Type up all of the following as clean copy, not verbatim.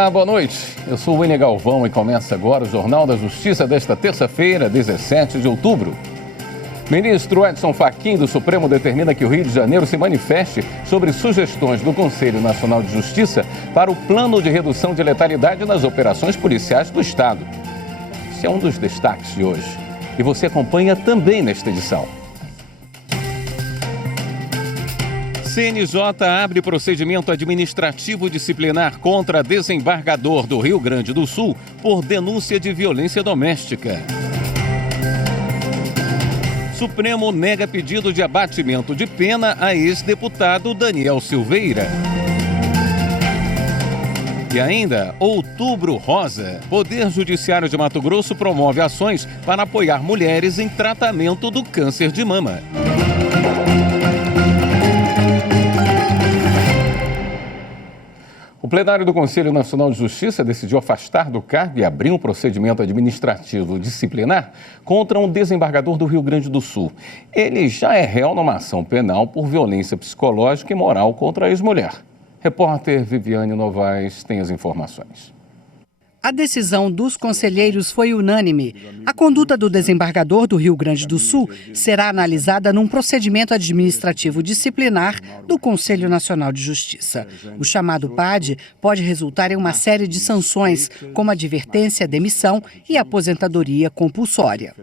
Olá, boa noite. Eu sou o William Galvão e começa agora o Jornal da Justiça desta terça-feira, 17 de outubro. Ministro Edson Fachin do Supremo determina que o Rio de Janeiro se manifeste sobre sugestões do Conselho Nacional de Justiça para o plano de redução de letalidade nas operações policiais do Estado. Esse é um dos destaques de hoje. E você acompanha também nesta edição. CNJ abre procedimento administrativo disciplinar contra desembargador do Rio Grande do Sul por denúncia de violência doméstica. Supremo nega pedido de abatimento de pena a ex-deputado Daniel Silveira. E ainda, Outubro Rosa. Poder Judiciário de Mato Grosso promove ações para apoiar mulheres em tratamento do câncer de mama. O plenário do Conselho Nacional de Justiça decidiu afastar do cargo e abrir um procedimento administrativo disciplinar contra um desembargador do Rio Grande do Sul. Ele já é réu numa ação penal por violência psicológica e moral contra a ex-mulher. Repórter Viviane Novaes tem as informações. A decisão dos conselheiros foi unânime. A conduta do desembargador do Rio Grande do Sul será analisada num procedimento administrativo disciplinar do Conselho Nacional de Justiça. O chamado PAD pode resultar em uma série de sanções, como advertência, demissão e aposentadoria compulsória.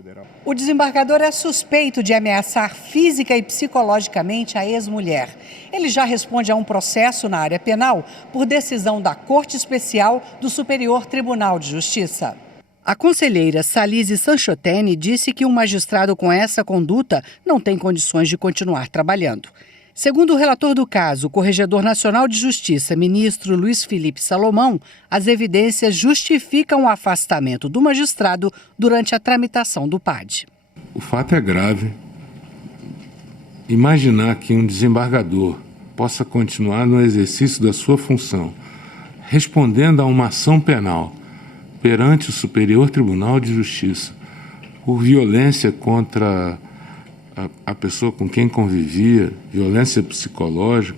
O desembargador é suspeito de ameaçar física e psicologicamente a ex-mulher. Ele já responde a um processo na área penal por decisão da Corte Especial do Superior Tribunal de Justiça. A conselheira Salise Sanchotene disse que um magistrado com essa conduta não tem condições de continuar trabalhando. Segundo o relator do caso, o Corregedor Nacional de Justiça, ministro Luiz Felipe Salomão, as evidências justificam o afastamento do magistrado durante a tramitação do PAD. O fato é grave. Imaginar que um desembargador possa continuar no exercício da sua função, respondendo a uma ação penal perante o Superior Tribunal de Justiça por violência contra a pessoa com quem convivia, violência psicológica,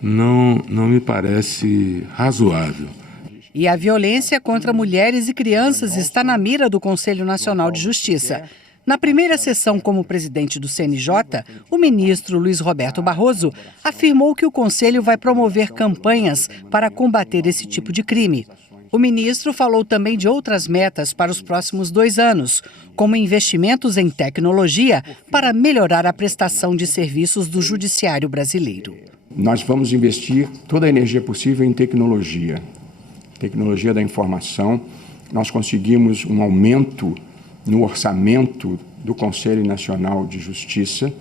não me parece razoável. E a violência contra mulheres e crianças está na mira do Conselho Nacional de Justiça. Na primeira sessão como presidente do CNJ, o ministro Luiz Roberto Barroso afirmou que o Conselho vai promover campanhas para combater esse tipo de crime. O ministro falou também de outras metas para os próximos 2 anos, como investimentos em tecnologia para melhorar a prestação de serviços do judiciário brasileiro. Nós vamos investir toda a energia possível em tecnologia da informação. Nós conseguimos um aumento no orçamento do Conselho Nacional de Justiça,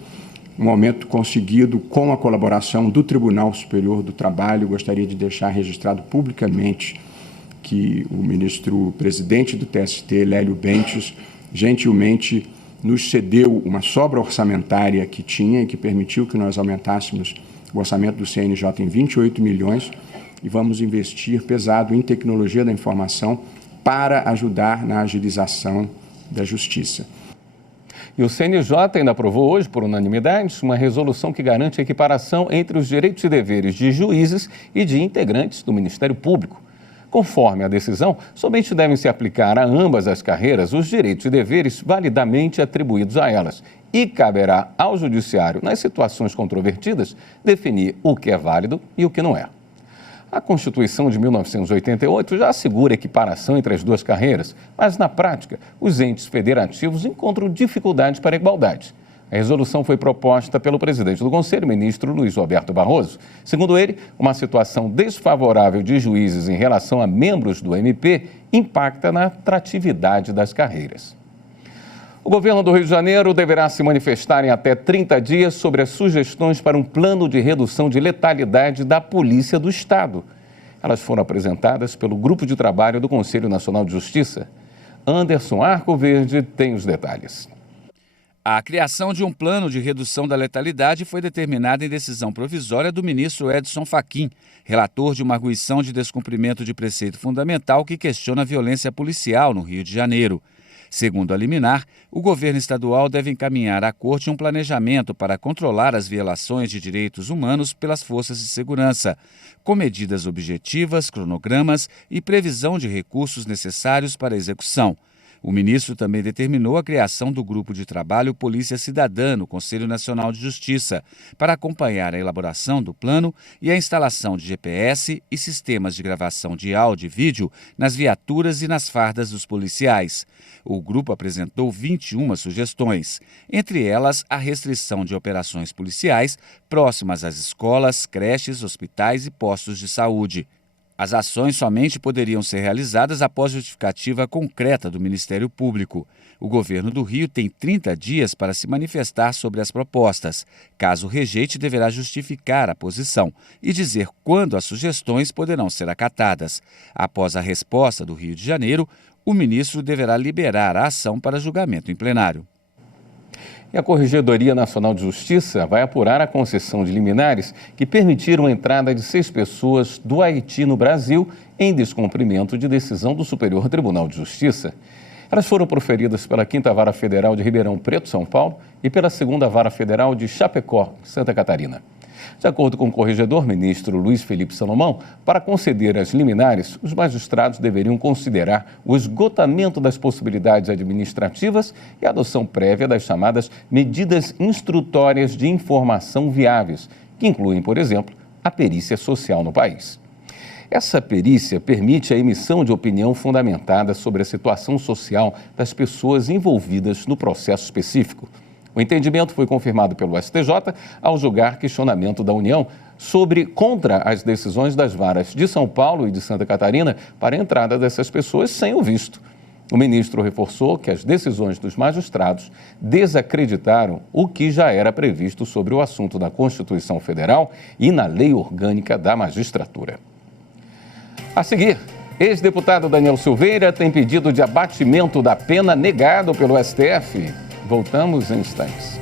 um aumento conseguido com a colaboração do Tribunal Superior do Trabalho. Gostaria de deixar registrado publicamente que o ministro presidente do TST, Lélio Bentes, gentilmente nos cedeu uma sobra orçamentária que tinha e que permitiu que nós aumentássemos o orçamento do CNJ em 28 milhões e vamos investir pesado em tecnologia da informação para ajudar na agilização da Justiça. E o CNJ ainda aprovou hoje, por unanimidade, uma resolução que garante a equiparação entre os direitos e deveres de juízes e de integrantes do Ministério Público. Conforme a decisão, somente devem se aplicar a ambas as carreiras os direitos e deveres validamente atribuídos a elas e caberá ao Judiciário, nas situações controvertidas, definir o que é válido e o que não é. A Constituição de 1988 já assegura equiparação entre as duas carreiras, mas na prática, os entes federativos encontram dificuldades para a igualdade. A resolução foi proposta pelo presidente do Conselho, ministro Luiz Roberto Barroso. Segundo ele, uma situação desfavorável de juízes em relação a membros do MP impacta na atratividade das carreiras. O governo do Rio de Janeiro deverá se manifestar em até 30 dias sobre as sugestões para um plano de redução de letalidade da Polícia do Estado. Elas foram apresentadas pelo Grupo de Trabalho do Conselho Nacional de Justiça. Anderson Arcoverde tem os detalhes. A criação de um plano de redução da letalidade foi determinada em decisão provisória do ministro Edson Fachin, relator de uma arguição de descumprimento de preceito fundamental que questiona a violência policial no Rio de Janeiro. Segundo a liminar, o governo estadual deve encaminhar à corte um planejamento para controlar as violações de direitos humanos pelas forças de segurança, com medidas objetivas, cronogramas e previsão de recursos necessários para a execução. O ministro também determinou a criação do Grupo de Trabalho Polícia Cidadã no Conselho Nacional de Justiça, para acompanhar a elaboração do plano e a instalação de GPS e sistemas de gravação de áudio e vídeo nas viaturas e nas fardas dos policiais. O grupo apresentou 21 sugestões, entre elas a restrição de operações policiais próximas às escolas, creches, hospitais e postos de saúde. As ações somente poderiam ser realizadas após justificativa concreta do Ministério Público. O governo do Rio tem 30 dias para se manifestar sobre as propostas. Caso rejeite, deverá justificar a posição e dizer quando as sugestões poderão ser acatadas. Após a resposta do Rio de Janeiro, o ministro deverá liberar a ação para julgamento em plenário. E a Corregedoria Nacional de Justiça vai apurar a concessão de liminares que permitiram a entrada de 6 pessoas do Haiti no Brasil em descumprimento de decisão do Superior Tribunal de Justiça. Elas foram proferidas pela 5ª Vara Federal de Ribeirão Preto, São Paulo, e pela 2ª Vara Federal de Chapecó, Santa Catarina. De acordo com o corregedor ministro Luiz Felipe Salomão, para conceder as liminares, os magistrados deveriam considerar o esgotamento das possibilidades administrativas e a adoção prévia das chamadas medidas instrutórias de informação viáveis, que incluem, por exemplo, a perícia social no país. Essa perícia permite a emissão de opinião fundamentada sobre a situação social das pessoas envolvidas no processo específico. O entendimento foi confirmado pelo STJ ao julgar questionamento da União contra as decisões das varas de São Paulo e de Santa Catarina para a entrada dessas pessoas sem o visto. O ministro reforçou que as decisões dos magistrados desacreditaram o que já era previsto sobre o assunto na Constituição Federal e na Lei Orgânica da Magistratura. A seguir, ex-deputado Daniel Silveira tem pedido de abatimento da pena negado pelo STF. Voltamos em instantes.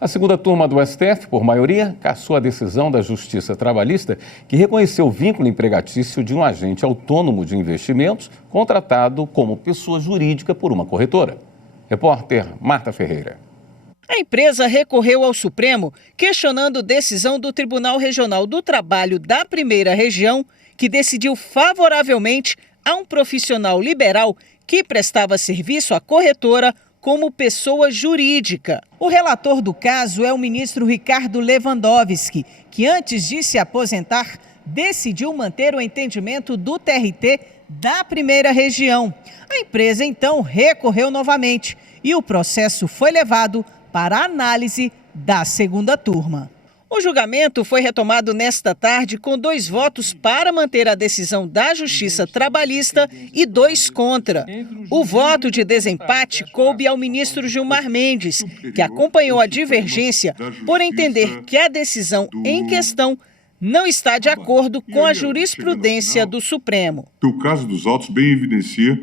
A segunda turma do STF, por maioria, cassou a decisão da Justiça Trabalhista que reconheceu o vínculo empregatício de um agente autônomo de investimentos contratado como pessoa jurídica por uma corretora. Repórter Marta Ferreira. A empresa recorreu ao Supremo, questionando decisão do Tribunal Regional do Trabalho da Primeira Região, que decidiu favoravelmente a um profissional liberal que prestava serviço à corretora como pessoa jurídica. O relator do caso é o ministro Ricardo Lewandowski, que antes de se aposentar, decidiu manter o entendimento do TRT da Primeira Região. A empresa, então, recorreu novamente e o processo foi levado para análise da segunda turma. O julgamento foi retomado nesta tarde com 2 votos para manter a decisão da Justiça Trabalhista e 2 contra. O voto de desempate coube ao ministro Gilmar Mendes, que acompanhou a divergência por entender que a decisão em questão não está de acordo com a jurisprudência do Supremo. O caso dos autos bem evidencia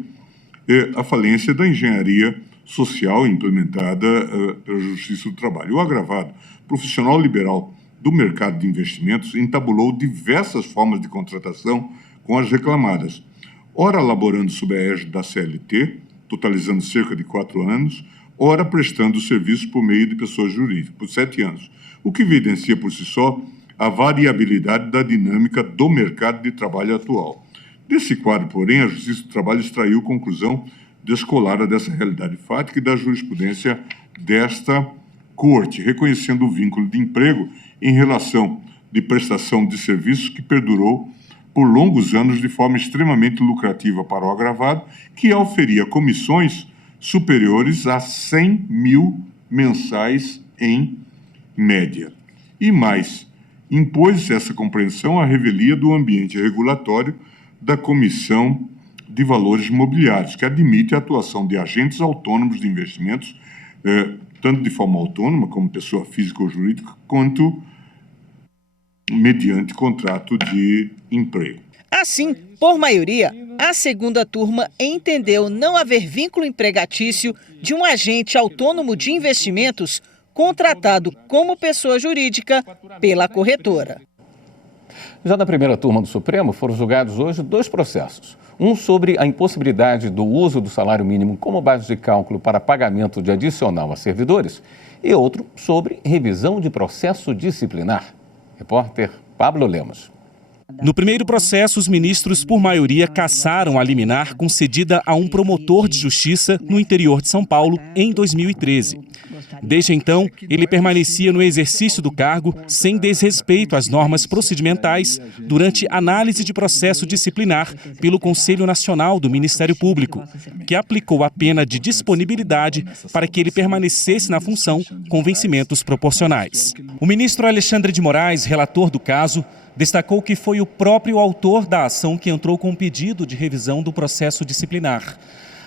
a falência da engenharia social implementada pela Justiça do Trabalho. O agravado profissional liberal do mercado de investimentos entabulou diversas formas de contratação com as reclamadas, ora laborando sob a égide da CLT, totalizando cerca de 4 anos, ora prestando serviços por meio de pessoas jurídicas, por 7 anos, o que evidencia por si só a variabilidade da dinâmica do mercado de trabalho atual. Desse quadro, porém, a Justiça do Trabalho extraiu conclusão descolada dessa realidade fática e da jurisprudência desta Corte, reconhecendo o vínculo de emprego em relação de prestação de serviços que perdurou por longos anos de forma extremamente lucrativa para o agravado, que oferia comissões superiores a 100 mil mensais em média. E mais, impôs essa compreensão à revelia do ambiente regulatório da Comissão de Valores Imobiliários, que admite a atuação de agentes autônomos de investimentos, tanto de forma autônoma, como pessoa física ou jurídica, quanto mediante contrato de emprego. Assim, por maioria, a segunda turma entendeu não haver vínculo empregatício de um agente autônomo de investimentos contratado como pessoa jurídica pela corretora. Já na primeira turma do Supremo, foram julgados hoje 2 processos. Um sobre a impossibilidade do uso do salário mínimo como base de cálculo para pagamento de adicional a servidores e outro sobre revisão de processo disciplinar. Repórter Pablo Lemos. No primeiro processo, os ministros, por maioria, cassaram a liminar concedida a um promotor de justiça no interior de São Paulo em 2013. Desde então, ele permanecia no exercício do cargo sem desrespeito às normas procedimentais durante análise de processo disciplinar pelo Conselho Nacional do Ministério Público, que aplicou a pena de disponibilidade para que ele permanecesse na função com vencimentos proporcionais. O ministro Alexandre de Moraes, relator do caso, destacou que foi o próprio autor da ação que entrou com o pedido de revisão do processo disciplinar.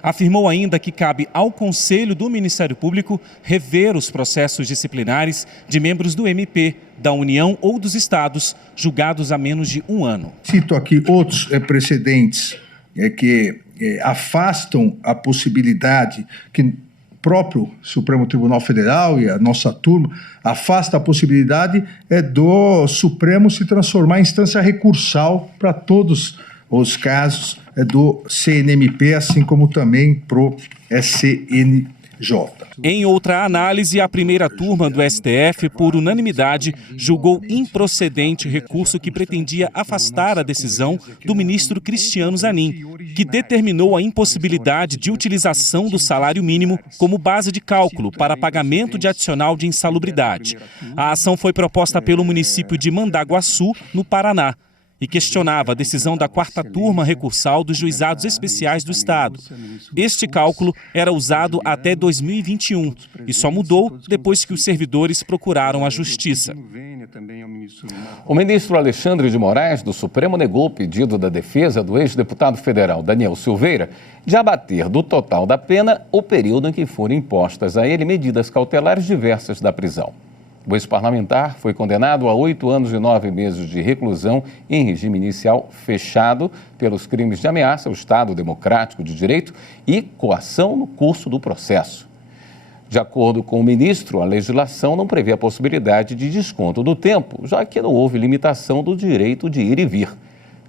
Afirmou ainda que cabe ao Conselho do Ministério Público rever os processos disciplinares de membros do MP, da União ou dos Estados, julgados há menos de 1 ano. Cito aqui outros precedentes que afastam a possibilidade que próprio Supremo Tribunal Federal e a nossa turma afasta a possibilidade do Supremo se transformar em instância recursal para todos os casos do CNMP, assim como também para o SNJ. Em outra análise, a primeira turma do STF, por unanimidade, julgou improcedente recurso que pretendia afastar a decisão do ministro Cristiano Zanin, que determinou a impossibilidade de utilização do salário mínimo como base de cálculo para pagamento de adicional de insalubridade. A ação foi proposta pelo município de Mandaguaçu, no Paraná, e questionava a decisão da 4ª turma recursal dos juizados especiais do Estado. Este cálculo era usado até 2021 e só mudou depois que os servidores procuraram a Justiça. O ministro Alexandre de Moraes, do Supremo, negou o pedido da defesa do ex-deputado federal Daniel Silveira de abater do total da pena o período em que foram impostas a ele medidas cautelares diversas da prisão. O ex-parlamentar foi condenado a 8 anos e 9 meses de reclusão em regime inicial fechado pelos crimes de ameaça ao Estado Democrático de Direito e coação no curso do processo. De acordo com o ministro, a legislação não prevê a possibilidade de desconto do tempo, já que não houve limitação do direito de ir e vir.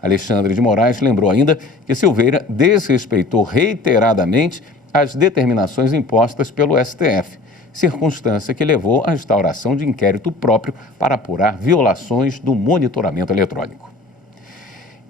Alexandre de Moraes lembrou ainda que Silveira desrespeitou reiteradamente as determinações impostas pelo STF. Circunstância que levou à instauração de inquérito próprio para apurar violações do monitoramento eletrônico.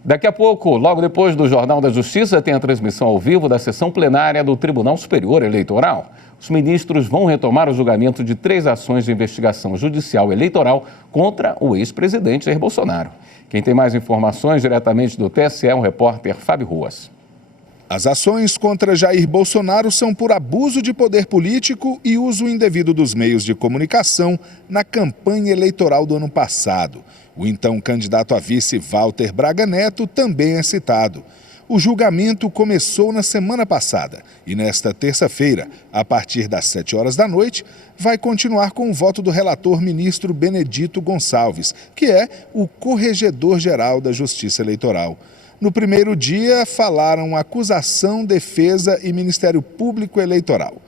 Daqui a pouco, logo depois do Jornal da Justiça, tem a transmissão ao vivo da sessão plenária do Tribunal Superior Eleitoral. Os ministros vão retomar o julgamento de 3 ações de investigação judicial eleitoral contra o ex-presidente Jair Bolsonaro. Quem tem mais informações diretamente do TSE é o repórter Fábio Ruas. As ações contra Jair Bolsonaro são por abuso de poder político e uso indevido dos meios de comunicação na campanha eleitoral do ano passado. O então candidato a vice Walter Braga Neto também é citado. O julgamento começou na semana passada e nesta terça-feira, a partir das 7 horas da noite, vai continuar com o voto do relator ministro Benedito Gonçalves, que é o corregedor-geral da Justiça Eleitoral. No primeiro dia, falaram acusação, defesa e Ministério Público Eleitoral.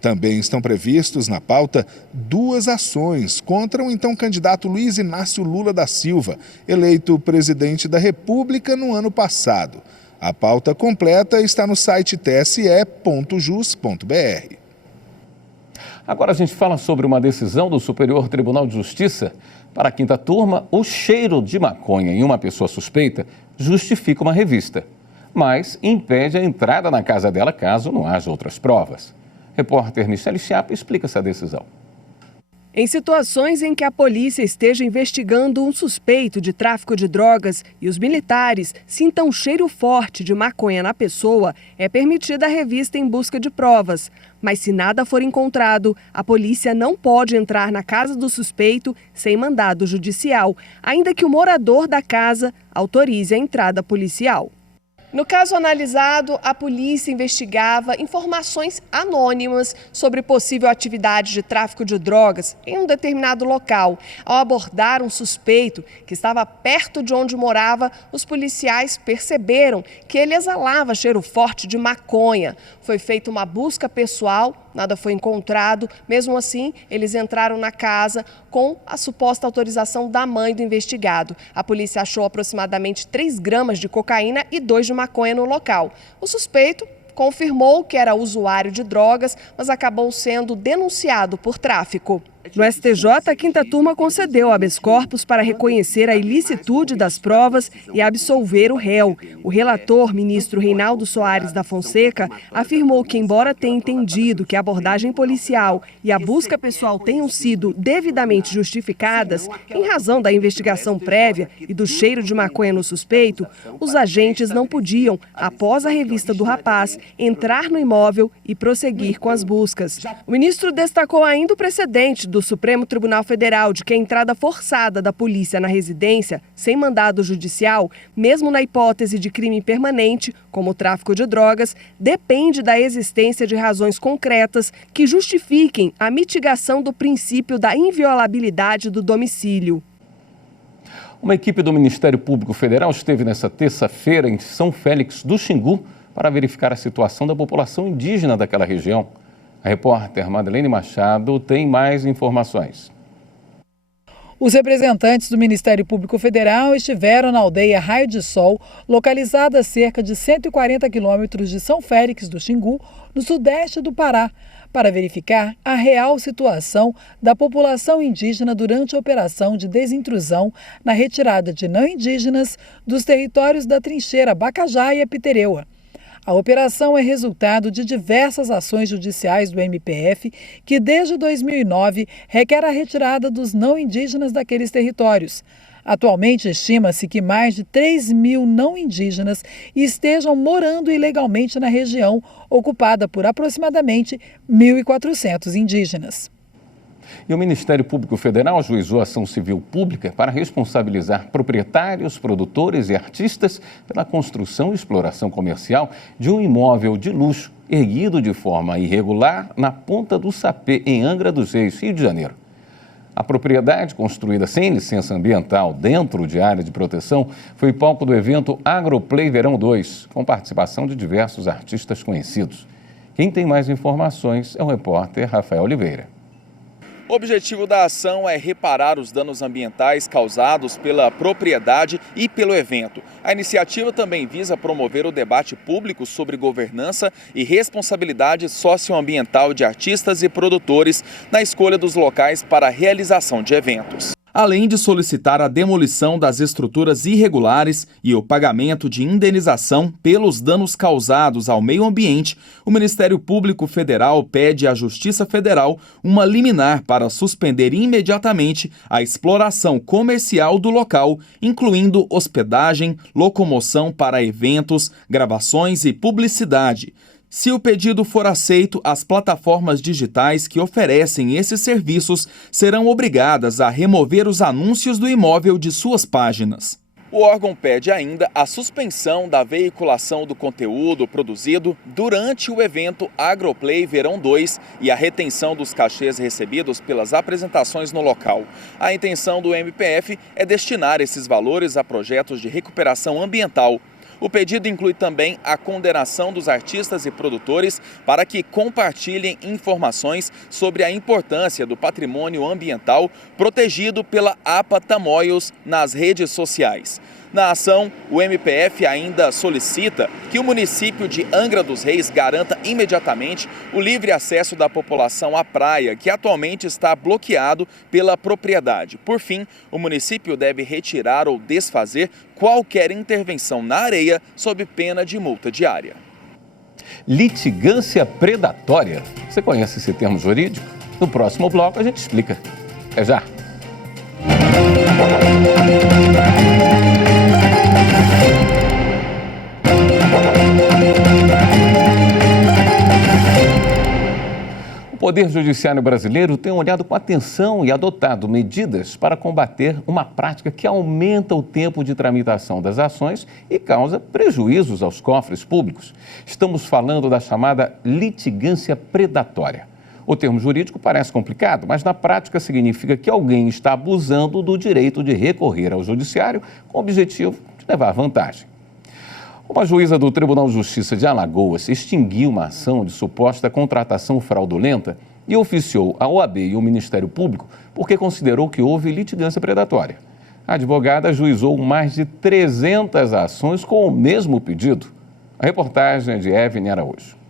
Também estão previstos na pauta 2 ações contra o então candidato Luiz Inácio Lula da Silva, eleito presidente da República no ano passado. A pauta completa está no site tse.jus.br. Agora a gente fala sobre uma decisão do Superior Tribunal de Justiça. Para a 5ª turma, o cheiro de maconha em uma pessoa suspeita justifica uma revista, mas impede a entrada na casa dela caso não haja outras provas. Repórter Michele Chiapa explica essa decisão. Em situações em que a polícia esteja investigando um suspeito de tráfico de drogas e os militares sintam um cheiro forte de maconha na pessoa, é permitida a revista em busca de provas. Mas se nada for encontrado, a polícia não pode entrar na casa do suspeito sem mandado judicial, ainda que o morador da casa autorize a entrada policial. No caso analisado, a polícia investigava informações anônimas sobre possível atividade de tráfico de drogas em um determinado local. Ao abordar um suspeito que estava perto de onde morava, os policiais perceberam que ele exalava cheiro forte de maconha. Foi feita uma busca pessoal, nada foi encontrado. Mesmo assim, eles entraram na casa com a suposta autorização da mãe do investigado. A polícia achou aproximadamente 3 gramas de cocaína e 2 de maconha no local. O suspeito confirmou que era usuário de drogas, mas acabou sendo denunciado por tráfico. No STJ, a quinta turma concedeu habeas corpus para reconhecer a ilicitude das provas e absolver o réu. O relator, ministro Reinaldo Soares da Fonseca, afirmou que, embora tenha entendido que a abordagem policial e a busca pessoal tenham sido devidamente justificadas, em razão da investigação prévia e do cheiro de maconha no suspeito, os agentes não podiam, após a revista do rapaz, entrar no imóvel e prosseguir com as buscas. O ministro destacou ainda o precedente do Supremo Tribunal Federal de que a entrada forçada da polícia na residência, sem mandado judicial, mesmo na hipótese de crime permanente, como o tráfico de drogas, depende da existência de razões concretas que justifiquem a mitigação do princípio da inviolabilidade do domicílio. Uma equipe do Ministério Público Federal esteve nesta terça-feira em São Félix do Xingu para verificar a situação da população indígena daquela região. A repórter Madeleine Machado tem mais informações. Os representantes do Ministério Público Federal estiveram na aldeia Raio de Sol, localizada a cerca de 140 quilômetros de São Félix do Xingu, no sudeste do Pará, para verificar a real situação da população indígena durante a operação de desintrusão na retirada de não indígenas dos territórios da trincheira Bacajá e Apitereua. A operação é resultado de diversas ações judiciais do MPF, que desde 2009 requer a retirada dos não indígenas daqueles territórios. Atualmente, estima-se que mais de 3.000 não indígenas estejam morando ilegalmente na região, ocupada por aproximadamente 1.400 indígenas. E o Ministério Público Federal ajuizou ação civil pública para responsabilizar proprietários, produtores e artistas pela construção e exploração comercial de um imóvel de luxo erguido de forma irregular na Ponta do Sapê, em Angra dos Reis, Rio de Janeiro. A propriedade, construída sem licença ambiental dentro de área de proteção, foi palco do evento Agroplay Verão 2, com participação de diversos artistas conhecidos. Quem tem mais informações é o repórter Rafael Oliveira. O objetivo da ação é reparar os danos ambientais causados pela propriedade e pelo evento. A iniciativa também visa promover o debate público sobre governança e responsabilidade socioambiental de artistas e produtores na escolha dos locais para a realização de eventos. Além de solicitar a demolição das estruturas irregulares e o pagamento de indenização pelos danos causados ao meio ambiente, o Ministério Público Federal pede à Justiça Federal uma liminar para suspender imediatamente a exploração comercial do local, incluindo hospedagem, locomoção para eventos, gravações e publicidade. Se o pedido for aceito, as plataformas digitais que oferecem esses serviços serão obrigadas a remover os anúncios do imóvel de suas páginas. O órgão pede ainda a suspensão da veiculação do conteúdo produzido durante o evento Agroplay Verão 2 e a retenção dos cachês recebidos pelas apresentações no local. A intenção do MPF é destinar esses valores a projetos de recuperação ambiental. O pedido inclui também a condenação dos artistas e produtores para que compartilhem informações sobre a importância do patrimônio ambiental protegido pela APA Tamoios nas redes sociais. Na ação, o MPF ainda solicita que o município de Angra dos Reis garanta imediatamente o livre acesso da população à praia, que atualmente está bloqueado pela propriedade. Por fim, o município deve retirar ou desfazer qualquer intervenção na areia sob pena de multa diária. Litigância predatória. Você conhece esse termo jurídico? No próximo bloco a gente explica. Até já! O Poder Judiciário brasileiro tem olhado com atenção e adotado medidas para combater uma prática que aumenta o tempo de tramitação das ações e causa prejuízos aos cofres públicos. Estamos falando da chamada litigância predatória. O termo jurídico parece complicado, mas na prática significa que alguém está abusando do direito de recorrer ao judiciário com o objetivo de levar vantagem. Uma juíza do Tribunal de Justiça de Alagoas extinguiu uma ação de suposta contratação fraudulenta e oficiou a OAB e o Ministério Público porque considerou que houve litigância predatória. A advogada ajuizou mais de 300 ações com o mesmo pedido. A reportagem é de Evelyn Araújo.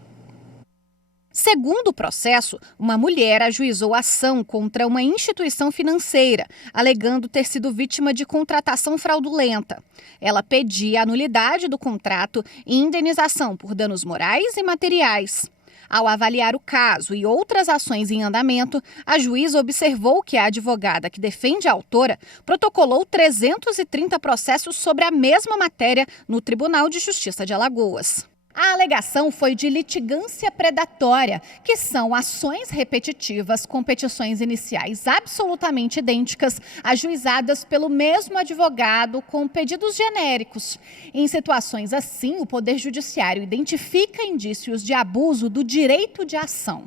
Segundo o processo, uma mulher ajuizou ação contra uma instituição financeira, alegando ter sido vítima de contratação fraudulenta. Ela pedia a nulidade do contrato e indenização por danos morais e materiais. Ao avaliar o caso e outras ações em andamento, a juíza observou que a advogada que defende a autora protocolou 330 processos sobre a mesma matéria no Tribunal de Justiça de Alagoas. A alegação foi de litigância predatória, que são ações repetitivas com petições iniciais absolutamente idênticas, ajuizadas pelo mesmo advogado com pedidos genéricos. Em situações assim, o Poder Judiciário identifica indícios de abuso do direito de ação.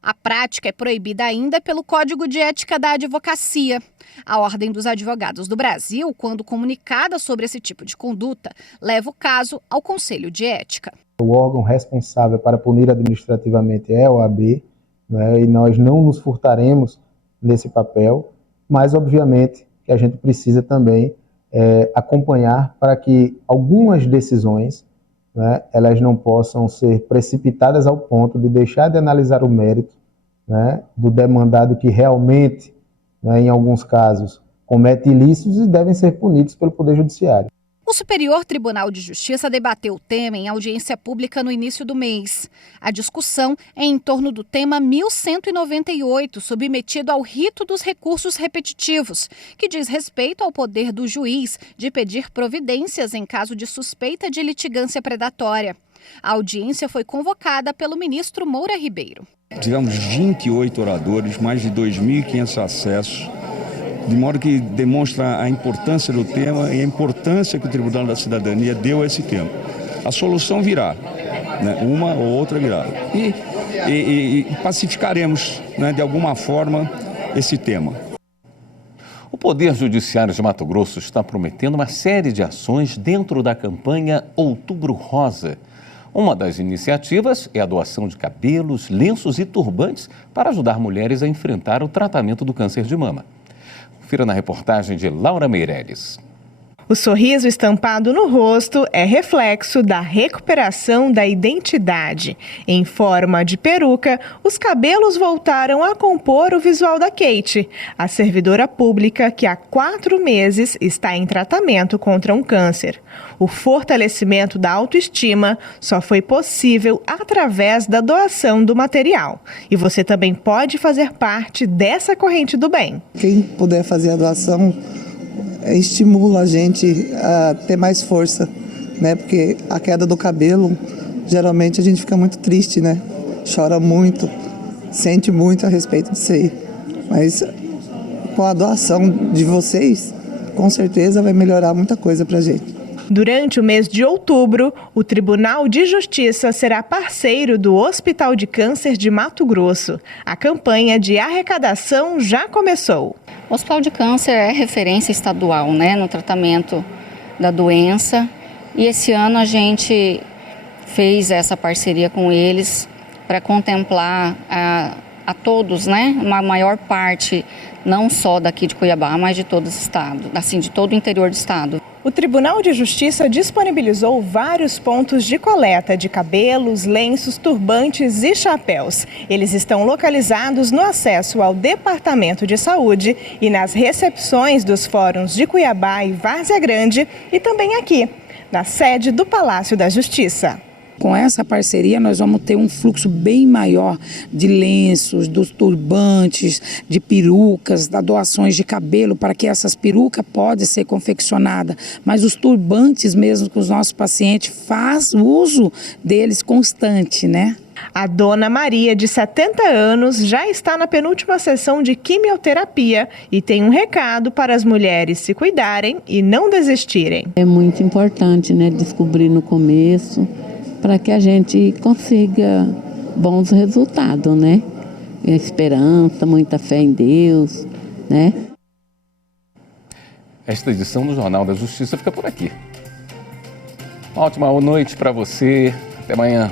A prática é proibida ainda pelo Código de Ética da Advocacia. A Ordem dos Advogados do Brasil, quando comunicada sobre esse tipo de conduta, leva o caso ao Conselho de Ética. O órgão responsável para punir administrativamente é a OAB, né, e nós não nos furtaremos nesse papel, mas obviamente que a gente precisa também acompanhar para que algumas decisões, né, elas não possam ser precipitadas ao ponto de deixar de analisar o mérito, né, do demandado que realmente, né, em alguns casos, comete ilícitos e devem ser punidos pelo Poder Judiciário. O Superior Tribunal de Justiça debateu o tema em audiência pública no início do mês. A discussão é em torno do tema 1198, submetido ao rito dos recursos repetitivos, que diz respeito ao poder do juiz de pedir providências em caso de suspeita de litigância predatória. A audiência foi convocada pelo ministro Moura Ribeiro. Tivemos 28 oradores, mais de 2.500 acessos, de modo que demonstra a importância do tema e a importância que o Tribunal da Cidadania deu a esse tema. A solução virá, né? Uma ou outra virá. E pacificaremos, né, de alguma forma, esse tema. O Poder Judiciário de Mato Grosso está prometendo uma série de ações dentro da campanha Outubro Rosa. Uma das iniciativas é a doação de cabelos, lenços e turbantes para ajudar mulheres a enfrentar o tratamento do câncer de mama. Confira na reportagem de Laura Meirelles. O sorriso estampado no rosto é reflexo da recuperação da identidade. Em forma de peruca, os cabelos voltaram a compor o visual da Kate, a servidora pública que há 4 meses está em tratamento contra um câncer. O fortalecimento da autoestima só foi possível através da doação do material. E você também pode fazer parte dessa corrente do bem. Quem puder fazer a doação estimula a gente a ter mais força, né? Porque a queda do cabelo, geralmente a gente fica muito triste, né? Chora muito, sente muito a respeito disso aí. Mas com a doação de vocês, com certeza vai melhorar muita coisa pra gente. Durante o mês de outubro, o Tribunal de Justiça será parceiro do Hospital de Câncer de Mato Grosso. A campanha de arrecadação já começou. O Hospital de Câncer é referência estadual, né, no tratamento da doença. E esse ano a gente fez essa parceria com eles para contemplar a todos, né, uma maior parte, não só daqui de Cuiabá, mas de todo o estado, assim, de todo o interior do estado. O Tribunal de Justiça disponibilizou vários pontos de coleta de cabelos, lenços, turbantes e chapéus. Eles estão localizados no acesso ao Departamento de Saúde e nas recepções dos fóruns de Cuiabá e Várzea Grande e também aqui, na sede do Palácio da Justiça. Com essa parceria, nós vamos ter um fluxo bem maior de lenços, dos turbantes, de perucas, das doações de cabelo, para que essas perucas podem ser confeccionadas. Mas os turbantes mesmo que os nossos pacientes fazem uso deles constante, né? A dona Maria, de 70 anos, já está na penúltima sessão de quimioterapia e tem um recado para as mulheres se cuidarem e não desistirem. É muito importante, né, descobrir no começo, para que a gente consiga bons resultados, né? Esperança, muita fé em Deus, né? Esta edição do Jornal da Justiça fica por aqui. Uma ótima noite para você. Até amanhã.